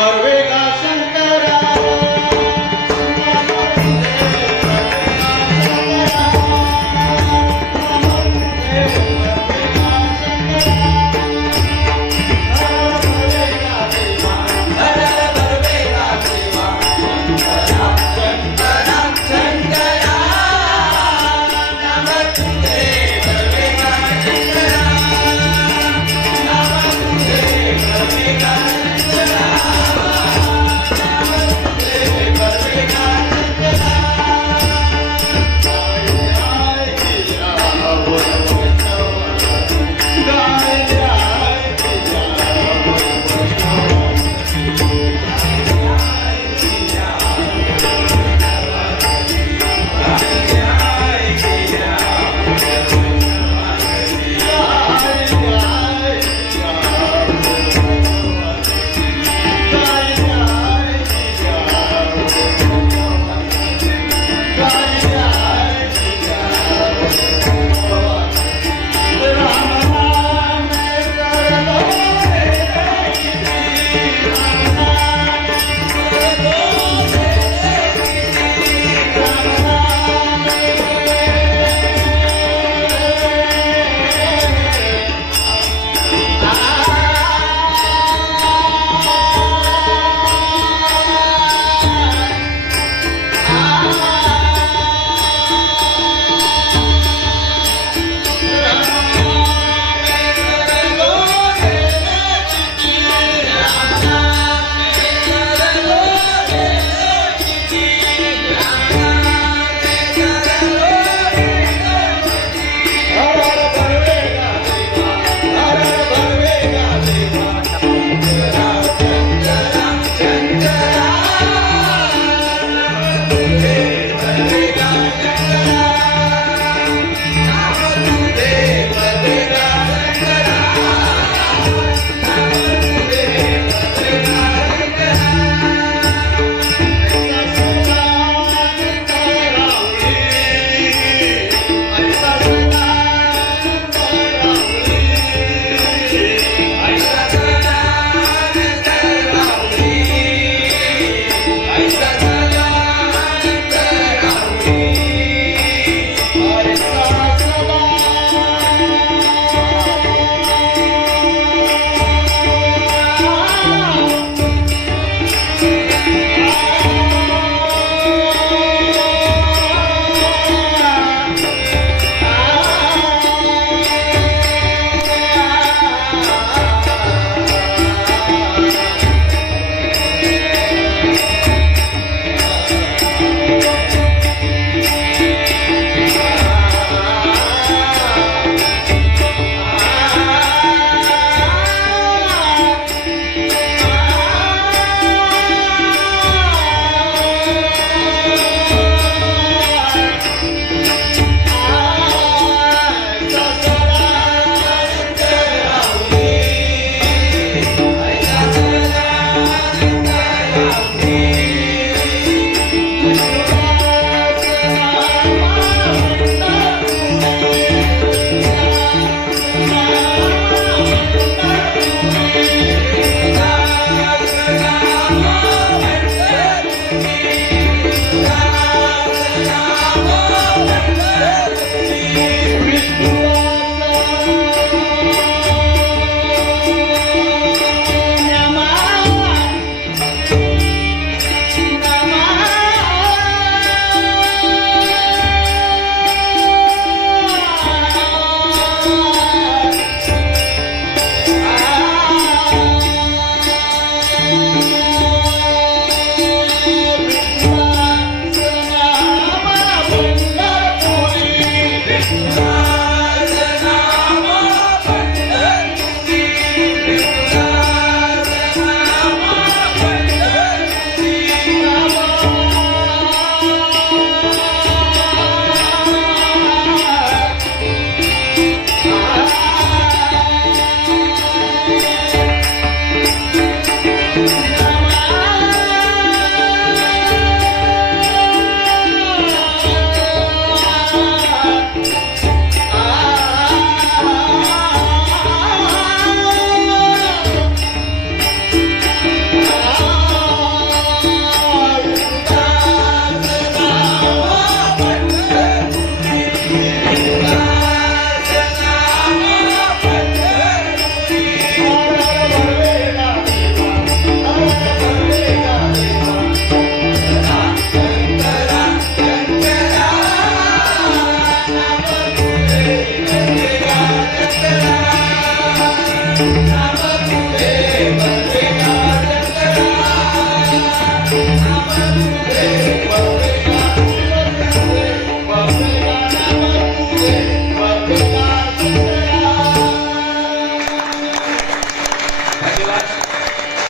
ಬರಬೇಕಾದ